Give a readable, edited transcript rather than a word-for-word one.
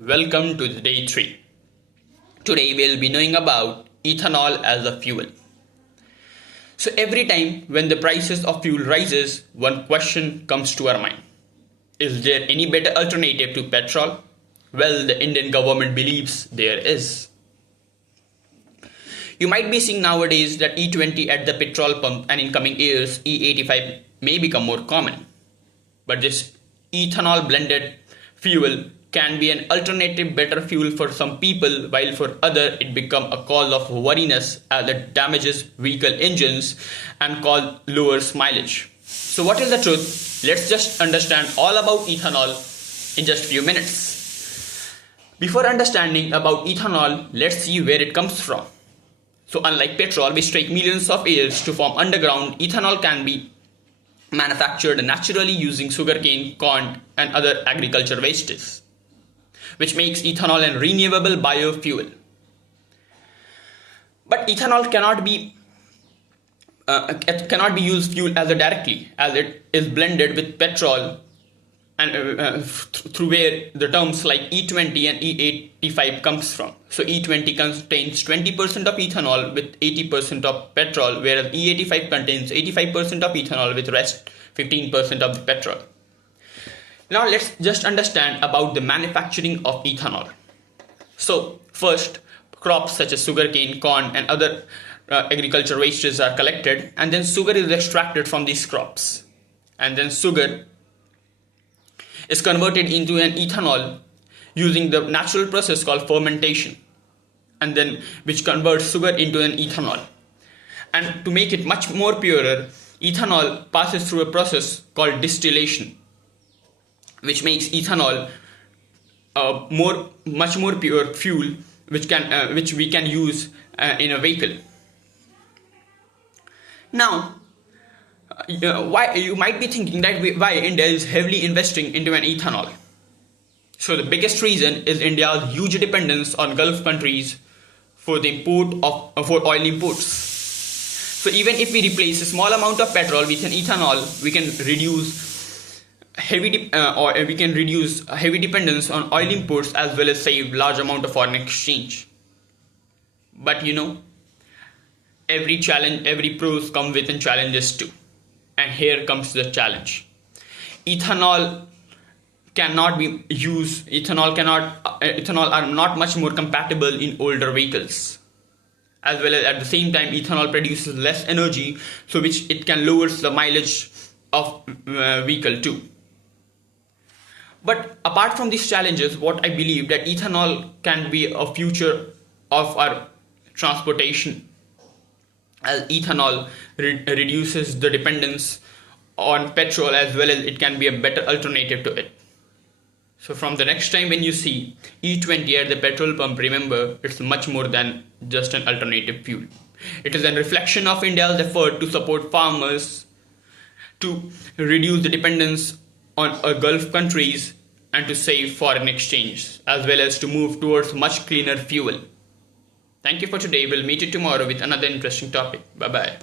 Welcome to the day 3. Today we'll be knowing about ethanol as a fuel. So every time when the prices of fuel rises, one question comes to our mind. Is there any better alternative to petrol? Well, the Indian government believes there is. You might be seeing nowadays that E20 at the petrol pump, and in coming years E85 may become more common. But this ethanol blended fuel can be an alternative better fuel for some people, while for other it become a cause of worriness as it damages vehicle engines and lowers mileage. So what is the truth? Let's just understand all about ethanol in just few minutes. Before understanding about ethanol, let's see where it comes from. So unlike petrol, which takes millions of years to form underground, ethanol can be manufactured naturally using sugarcane, corn and other agriculture wastes, which makes ethanol a renewable biofuel. But ethanol cannot be used fuel as directly, as it is blended with petrol, and through where the terms like E20 and E85 comes from. So E20 contains 20% of ethanol with 80% of petrol, whereas E85 contains 85% of ethanol with rest 15% of the petrol. Now let's just understand about the manufacturing of ethanol. So first, crops such as sugarcane, corn and other agriculture wastes are collected, and then sugar is extracted from these crops, and then sugar is converted into an ethanol using the natural process called fermentation, and then which converts sugar into an ethanol. And to make it much more purer, ethanol passes through a process called distillation, which makes ethanol much more pure fuel, which we can use in a vehicle. Now, why you might be thinking that why India is heavily investing into an ethanol. So the biggest reason is India's huge dependence on Gulf countries for the for oil imports. So even if we replace a small amount of petrol with an ethanol, we can reduce heavy dependence on oil imports, as well as save large amount of foreign exchange. But every pros come with challenges too. And here comes the challenge. Ethanol are not much more compatible in older vehicles. As well as at the same time, ethanol produces less energy, so which it can lower the mileage of vehicle too. But apart from these challenges, what I believe that ethanol can be a future of our transportation, as ethanol reduces the dependence on petrol, as well as it can be a better alternative to it. So from the next time when you see E20 at the petrol pump, remember it's much more than just an alternative fuel. It is a reflection of India's effort to support farmers, to reduce the dependence on Gulf countries, and to save foreign exchange, as well as to move towards much cleaner fuel. Thank you for today. We'll meet you tomorrow with another interesting topic. Bye-bye.